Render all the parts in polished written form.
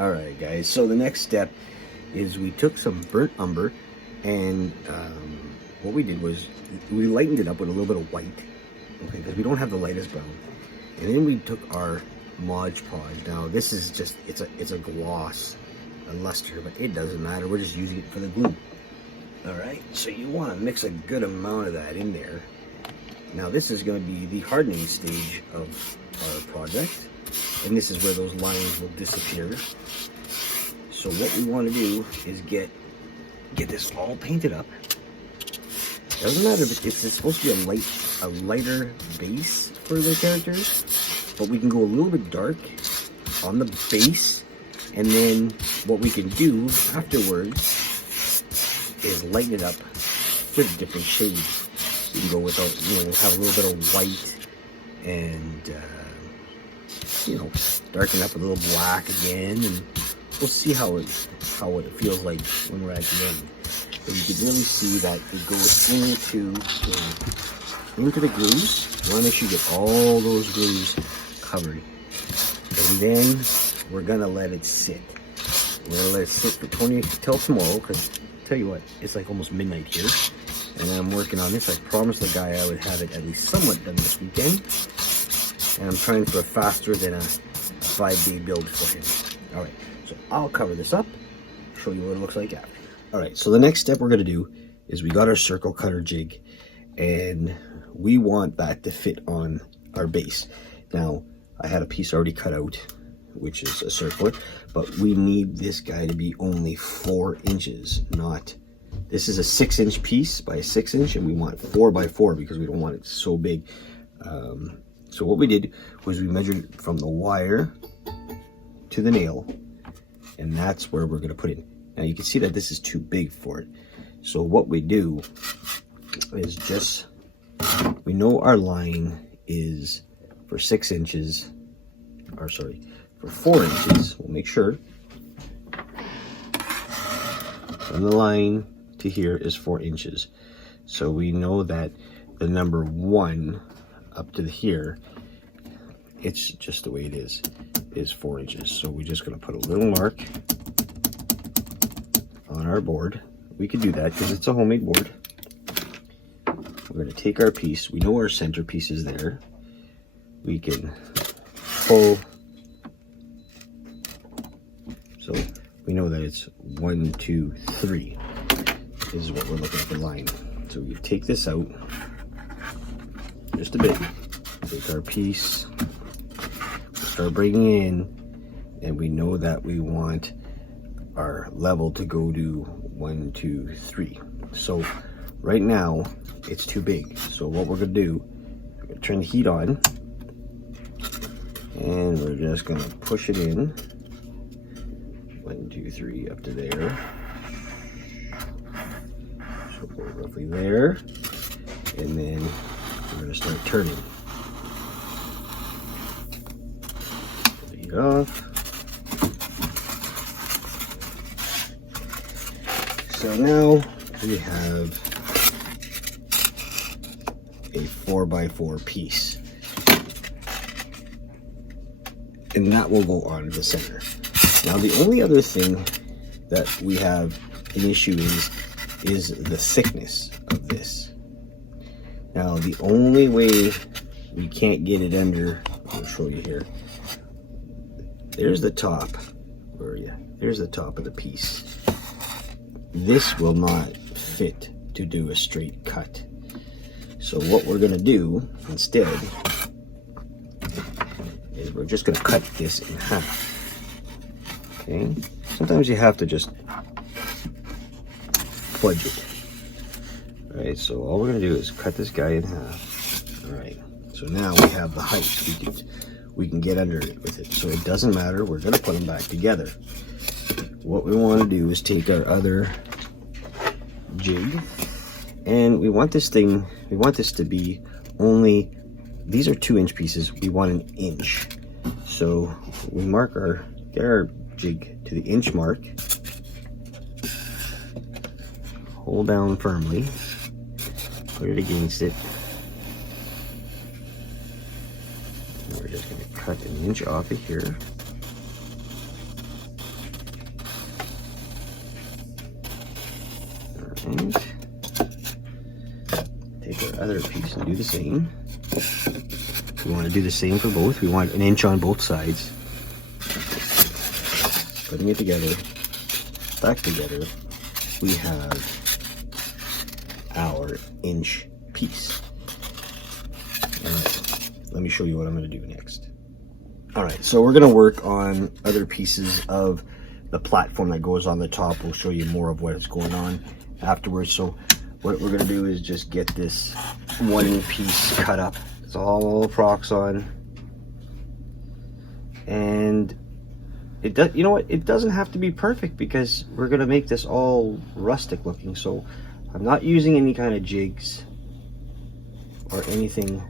Alright guys, so the next step is we took some burnt umber and what we did was we lightened it up with a little bit of white, okay, because we don't have the lightest brown. And then we took our Mod Podge. Now this is just, it's a gloss, a luster, but it doesn't matter, we're just using it for the glue. Alright, so you want to mix a good amount of that in there. Now this is going to be the hardening stage of our project, and this is where those lines will disappear. So what we want to do is get this all painted up. Doesn't matter if it's supposed to be a lighter base for the characters, but we can go a little bit dark on the base, and then what we can do afterwards is lighten it up with different shades. You can go without, have a little bit of white and darken up a little black again, and we'll see how it feels like when we're at the end. But you can really see that it goes into the grooves. You want to make sure you get all those grooves covered, and then we're gonna let it sit. We're gonna let it sit for 20 till tomorrow, because tell you what, it's like almost midnight here, and I'm working on this. I promised the guy I would have it at least somewhat done this weekend, and I'm trying for faster than a 5-day build for him. All right, so I'll cover this up, show you what it looks like after. All right, so the next step we're gonna do is we got our circle cutter jig, and we want that to fit on our base. Now, I had a piece already cut out, which is a circle, but we need this guy to be only 4 inches, not, this is a 6-inch piece by a 6-inch, and we want 4 by 4 because we don't want it so big. So what we did was we measured from the wire to the nail, and that's where we're going to put it. Now you can see that this is too big for it. So what we do is just, we know our line is for 6 inches, or sorry, for 4 inches. We'll make sure. From the line to here is 4 inches. So we know that the number 1 up to here, it's just the way it is 4 inches. So we're just going to put a little mark on our board. We can do that because it's a homemade board. We're going to take our piece. We know our center piece is there. We can pull. So we know that it's 1, 2, 3 is what we're looking at the line. So we take this out just a bit. Take our piece, start bringing in, and we know that we want our level to go to 1, 2, 3. So right now it's too big. So what we're gonna do, we're gonna turn the heat on, and we're just gonna push it in. 1, 2, 3 up to there. So go roughly there, and then we're gonna start turning. Heat off. So now we have a 4 by 4 piece, and that will go on the center. Now the only other thing that we have an issue is the thickness of this. Now the only way we can't get it under, I'll show you here. There's the top. Where are you? There's the top of the piece. This will not fit to do a straight cut. So what we're going to do instead is we're just going to cut this in half. Okay? Sometimes you have to just fudge it. Alright, so all we're going to do is cut this guy in half. Alright, so now we have the height. We can get under it with it. So it doesn't matter. We're going to put them back together. What we want to do is take our other jig, and we want this to be only, these are 2-inch pieces, we want 1 inch. So we get our jig to the inch mark, hold down firmly, put it against it, and we're just going to cut 1 inch off of here. do the same. We want to do the same for both. We want an inch on both sides. Putting it together, back together, we have our inch piece. All right, let me show you what I'm going to do next. All right, so we're going to work on other pieces of the platform that goes on the top. We'll show you more of what is going on afterwards. So what we're going to do is just get this one piece cut up. It's all Proxon. And it does, you know what, it doesn't have to be perfect because we're going to make this all rustic looking. So I'm not using any kind of jigs or anything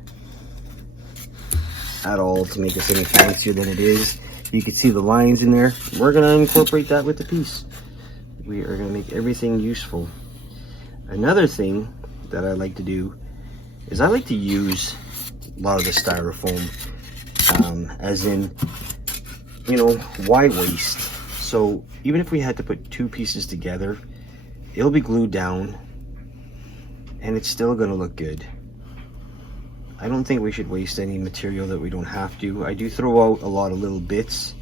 at all to make this any fancier than it is. You can see the lines in there. We're going to incorporate that with the piece. We are going to make everything useful. Another thing that I like to do is I like to use a lot of the styrofoam, as in, you know, why waste? So even if we had to put two pieces together, it'll be glued down and it's still going to look good. I don't think we should waste any material that we don't have to. I do throw out a lot of little bits,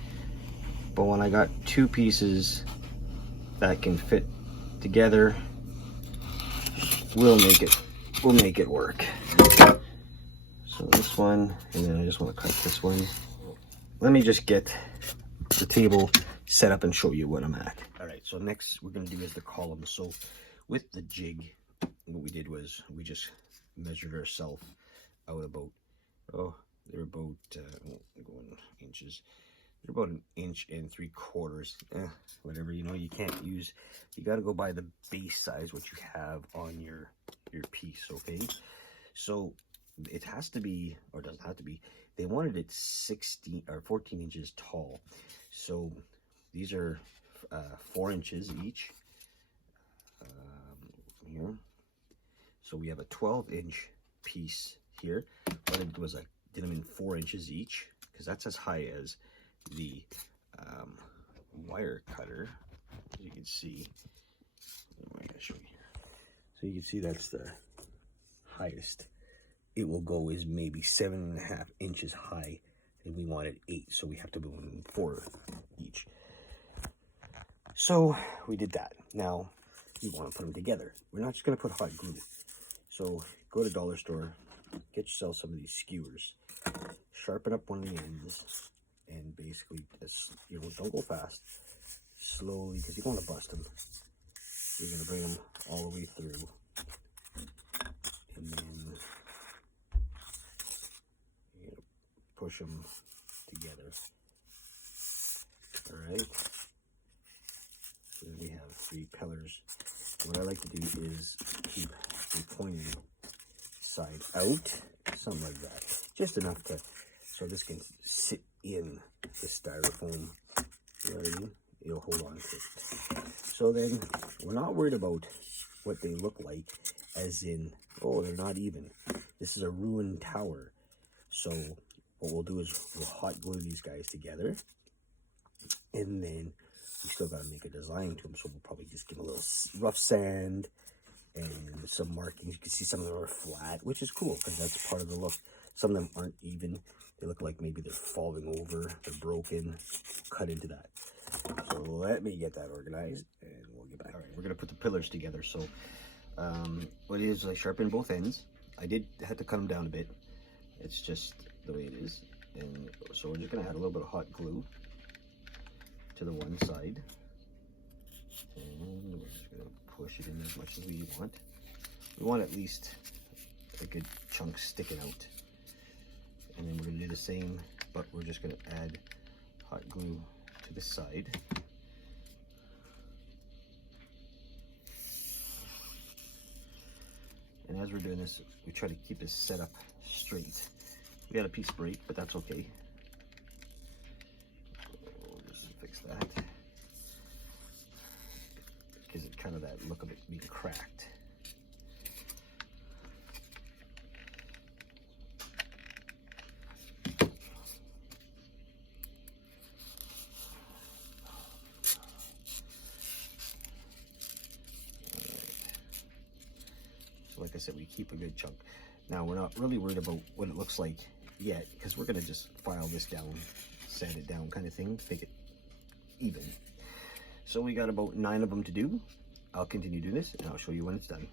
but when I got two pieces that can fit together, we'll make it work. So this one, and then I just want to cut this one. Let me just get the table set up and show you what I'm at. All right, so next we're going to do is the column. So with the jig, what we did was we just measured ourselves out about, they're about, going inches. They're about 1.75 inches, whatever, you know, you can't use, you got to go by the base size, what you have on your piece, okay? So it has to be, or doesn't have to be, they wanted it 16 or 14 inches tall. So these are 4 inches each, here. So we have a 12-inch piece here. What I did was I did them in 4 inches each, because that's as high as the wire cutter, as you can see. I'm going to show you here. So you can see that's the highest it will go, is maybe 7.5 inches high, and we wanted 8, so we have to go in 4 each. So we did that. Now you want to put them together. We're not just going to put hot glue. So go to dollar store, get yourself some of these skewers, sharpen up one of the ends, and basically, you know, don't go fast, slowly, because you don't want to bust them. You're going to bring them all the way through, and then you're going to push them together. All right. So then we have 3 pillars. What I like to do is keep the pointing side out, something like that, just enough to, so this can sit in the styrofoam. You know what I mean? It'll hold on to it. So then we're not worried about what they look like, as in, oh, they're not even. This is a ruined tower. So what we'll do is we'll hot glue these guys together, and then we still got to make a design to them. So we'll probably just give a little rough sand and some markings. You can see some of them are flat, which is cool because that's part of the look. Some of them aren't even. They look like maybe they're falling over, they're broken. Cut into that. So let me get that organized and we'll get back. All right, we're gonna put the pillars together. So what it is, I sharpened both ends. I did have to cut them down a bit. It's just the way it is. And so we're just gonna add a little bit of hot glue to the one side. And we're just gonna push it in as much as we want. We want at least a good chunk sticking out. And then we're gonna do the same, but we're just gonna add hot glue to the side. And as we're doing this, we try to keep this set up straight. We got a piece break, but that's okay. We'll just fix that. Gives it kind of that look of it being cracked. Like I said, we keep a good chunk. Now we're not really worried about what it looks like yet, because we're going to just file this down, sand it down kind of thing, make it even. So we got about 9 of them to do. I'll continue doing this and I'll show you when it's done.